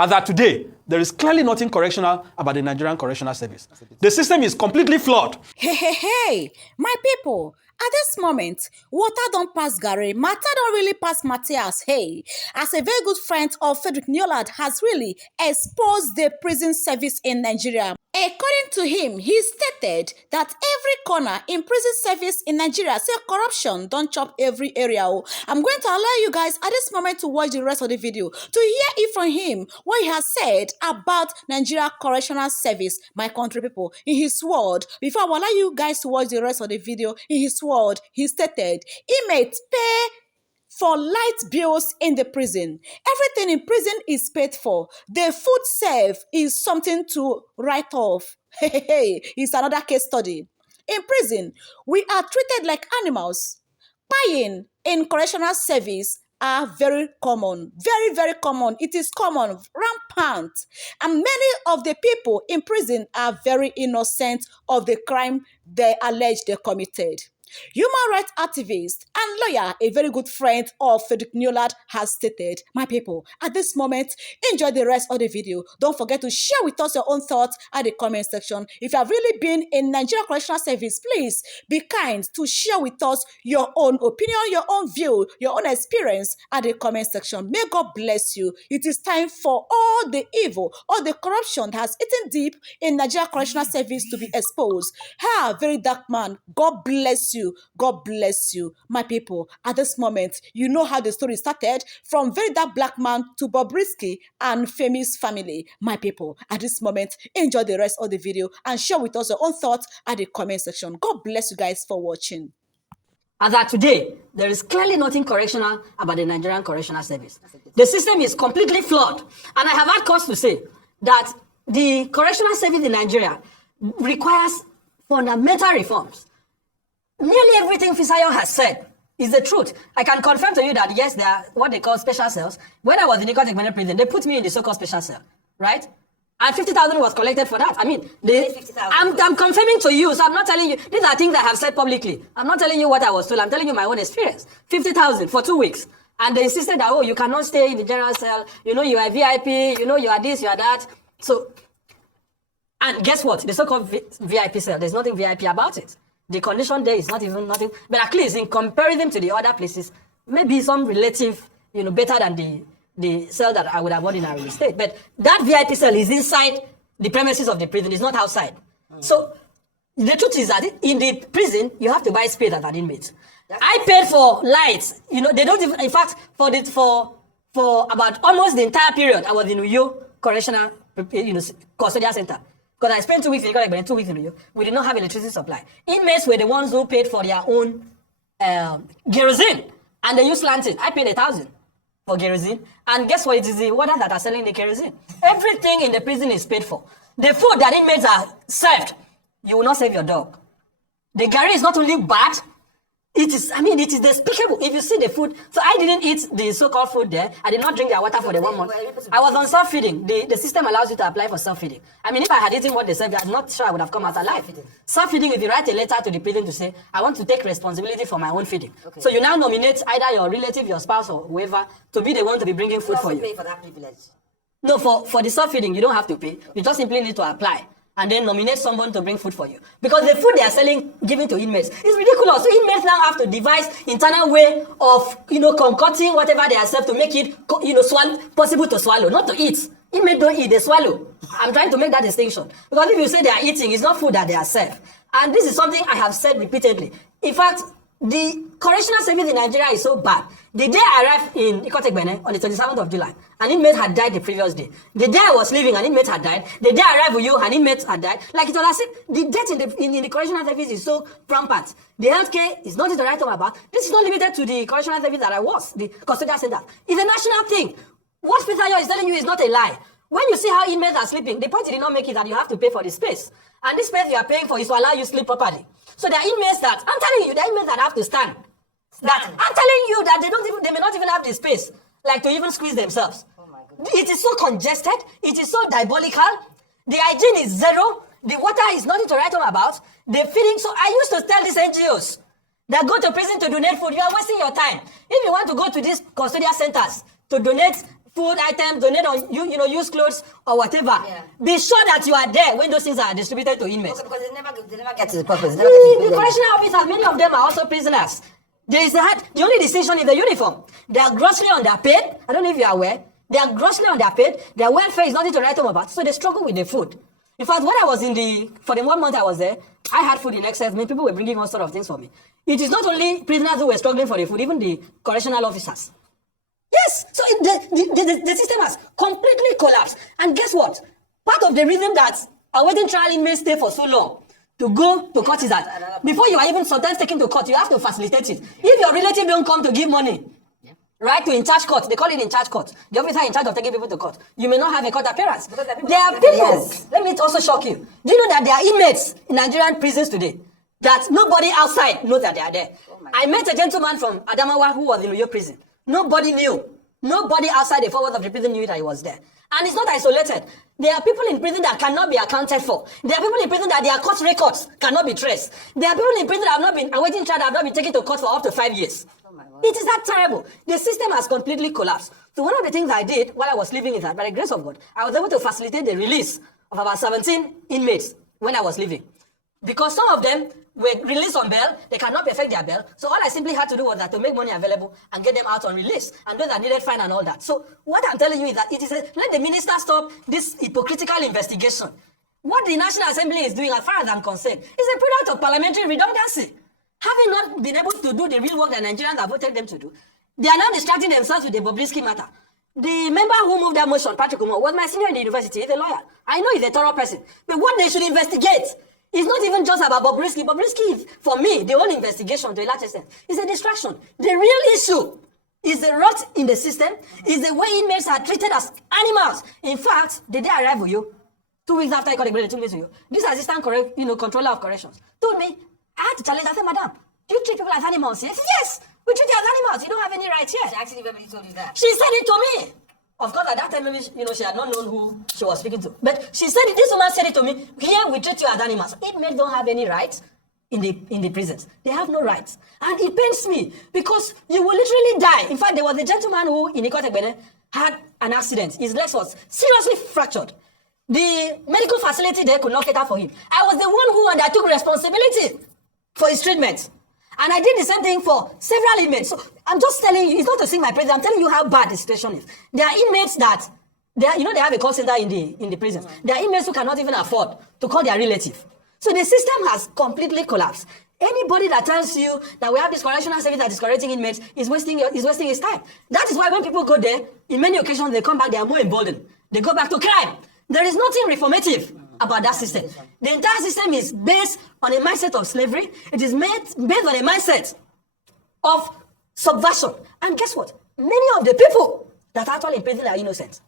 As at today, there is clearly nothing correctional about the Nigerian Correctional Service. The system is completely flawed. Hey, my people. At this moment, water don't pass Gary, matter don't really pass Matthias. Hey, as a very good friend of Frederick Leonard has really exposed the prison service in Nigeria. According to him, he stated that every corner in prison service in Nigeria say corruption don't chop every area. I'm going to allow you guys at this moment to watch the rest of the video to hear it from him what he has said about Nigeria Correctional Service, my country people. In his word, before I will allow you guys to watch the rest of the video, in his word, he stated, inmates pay for light bills in the prison. Everything in prison is paid for. The food served is something to write off. It's another case study. In prison, we are treated like animals. Buying in correctional service are very common. Very, very common. It is common, rampant. And many of the people in prison are very innocent of the crime they allege they committed. Human rights activist and lawyer, a very good friend of Frederick Leonard, has stated, my people, at this moment, enjoy the rest of the video. Don't forget to share with us your own thoughts at the comment section. If you have really been in Nigeria Correctional Service, please be kind to share with us your own opinion, your own view, your own experience at the comment section. May God bless you. It is time for all the evil, all the corruption that has eaten deep in Nigeria Correctional Service to be exposed. Very dark man. God bless you. God bless you, my people. At this moment, you know how the story started from very dark black man to Bobrisky and famous family. My people, at this moment, enjoy the rest of the video and share with us your own thoughts at the comment section. God bless you guys for watching. As at today, there is clearly nothing correctional about the Nigerian Correctional Service. The system is completely flawed. And I have had cause to say that the correctional service in Nigeria requires fundamental reforms. Nearly everything Fisayo has said is the truth. I can confirm to you that, yes, there are what they call special cells. When I was in the exp0sed prison, they put me in the so-called special cell, right? And 50,000 was collected for that. I mean, I'm confirming to you, so I'm not telling you. These are things I have said publicly. I'm not telling you what I was told. I'm telling you my own experience. 50,000 for 2 weeks. And they insisted that, oh, you cannot stay in the general cell. You know, you are VIP. You know, you are this, you are that. So, and guess what? The so-called VIP cell, there's nothing VIP about it. The condition there is not even nothing, but at least in comparison to the other places, maybe some relative, you know, better than the cell that I would have ordinarily stayed. But that VIP cell is inside the premises of the prison, it's not outside. So the truth is that in the prison, you have to buy space as an inmate. I paid for lights, you know, they don't even, in fact, for about almost the entire period, I was in Uyo Correctional, you know, Custodial Center. Because I spent 2 weeks in the and 2 weeks in New York, we did not have electricity supply. Inmates were the ones who paid for their own kerosene, and they used lanterns. I paid 1,000 for kerosene, and guess what? It is the water that are selling the kerosene. Everything in the prison is paid for. The food that inmates are served, you will not serve your dog. The Gary is not only bad, it is despicable. If you see the food, so I didn't eat the so-called food there. I did not drink their water for the 1 month. I was on self-feeding. The system allows you to apply for self-feeding. I mean, if I had eaten what they served, I'm not sure I would have come out alive. Self-feeding, if you write a letter to the prison to say, I want to take responsibility for my own feeding. Okay. So you now nominate either your relative, your spouse, or whoever to be the one to be bringing food for you. Pay for that privilege. No, for the self-feeding, you don't have to pay. You just simply need to apply and then nominate someone to bring food for you. Because the food they are selling, giving to inmates, is ridiculous. So inmates now have to devise internal way of, you know, concocting whatever they are served to make it, you know, possible to swallow, not to eat. Inmates don't eat, they swallow. I'm trying to make that distinction. Because if you say they are eating, it's not food that they are served. And this is something I have said repeatedly. In fact, the correctional service in Nigeria is so bad. The day I arrived in exp0sed on the 27th of July, an inmate had died the previous day. The day I was leaving, an inmate had died. The day I arrived with you, an inmate had died. Like it was as if the death in the correctional service is so rampant. The healthcare is nothing to write home about. This is not limited to the correctional service that I was, the custodial center. It's a national thing. What Fisayo is telling you is not a lie. When you see how inmates are sleeping, the point you did not make is that you have to pay for the space. And this space you are paying for is to allow you to sleep properly. So there are inmates that, I'm telling you, there are inmates that have to stand. That I'm telling you that they may not even have the space, like to even squeeze themselves. Oh my goodness. It is so congested, it is so diabolical, the hygiene is zero, the water is nothing to write home about, the feeding. So I used to tell these NGOs that go to prison to donate food, you are wasting your time. If you want to go to these custodial centers to donate food items, donate on used clothes or whatever. Yeah. Be sure that you are there when those things are distributed to inmates. Okay, because they never get to the purpose. They never get to The the correctional officers, many of them are also prisoners. The only distinction is the uniform. They are grossly underpaid. I don't know if you are aware. They are grossly underpaid. Their welfare is nothing to write home about, so they struggle with the food. In fact, when I was for the 1 month I was there, I had food in excess. Many people were bringing all sort of things for me. It is not only prisoners who were struggling for the food, even the correctional officers. Yes, so the system has completely collapsed. And guess what? Part of the reason that awaiting trial inmates stay for so long to go to court is that before you are even sometimes taken to court, you have to facilitate it. If your relative don't come to give money, right, to in-charge court, they call it in-charge court. The officer in charge of taking people to court. You may not have a court appearance. There are people, yes. Let me also shock you. Do you know that there are inmates in Nigerian prisons today that nobody outside knows that they are there? I met a gentleman from Adamawa who was in Uyo prison. Nobody knew. Nobody outside the forward of the prison knew that he was there. And it's not isolated. There are people in prison that cannot be accounted for. There are people in prison that their court records cannot be traced. There are people in prison that have not been awaiting trial, that have not been taken to court for up to 5 years. It is that terrible. The system has completely collapsed. So one of the things I did while I was living is that, by the grace of God, I was able to facilitate the release of about 17 inmates when I was living. Because some of them were released on bail, they cannot perfect their bail. So all I simply had to do was that to make money available and get them out on release. And those that needed fine and all that. So what I'm telling you is that let the minister stop this hypocritical investigation. What the National Assembly is doing, as far as I'm concerned, is a product of parliamentary redundancy. Having not been able to do the real work that Nigerians have voted them to do, they are now distracting themselves with the Bobrisky matter. The member who moved that motion, Patrick Umo, was my senior in the university. He's a lawyer. I know he's a thorough person. But what they should investigate is not even just about Bobrisky. Bobrisky is, for me, the whole investigation to a large extent is a distraction. The real issue is the rot in the system, is the way inmates are treated as animals. In fact, the day I arrived with you, 2 weeks after I got a 2 weeks with you, this assistant controller of corrections told me, I had to challenge. I said, Madam, do you treat people as animals here? I said, yes, we treat you as animals. You don't have any rights here. She actually verbally told you that. She said it to me. Of course, at that time, maybe, she had not known who she was speaking to. But she said it, this woman said it to me, here we treat you as animals. Inmates don't have any rights in the prisons. They have no rights. And it pains me because you will literally die. In fact, there was a gentleman who, in Ikotegbene, had an accident. His leg was seriously fractured. The medical facility there could not cater for him. I was the one who undertook responsibility for his treatment. And I did the same thing for several inmates. So I'm just telling you, it's not to sing my praise, I'm telling you how bad the situation is. There are inmates that, they have a call center in the prisons. There are inmates who cannot even afford to call their relative. So the system has completely collapsed. Anybody that tells you that we have this correctional service that is correcting inmates is wasting his time. That is why when people go there, in many occasions they come back, they are more emboldened. They go back to crime. There is nothing reformative about that system. The entire system is based on a mindset of slavery. It is based on a mindset of subversion. And guess what? Many of the people that are actually in prison are innocent.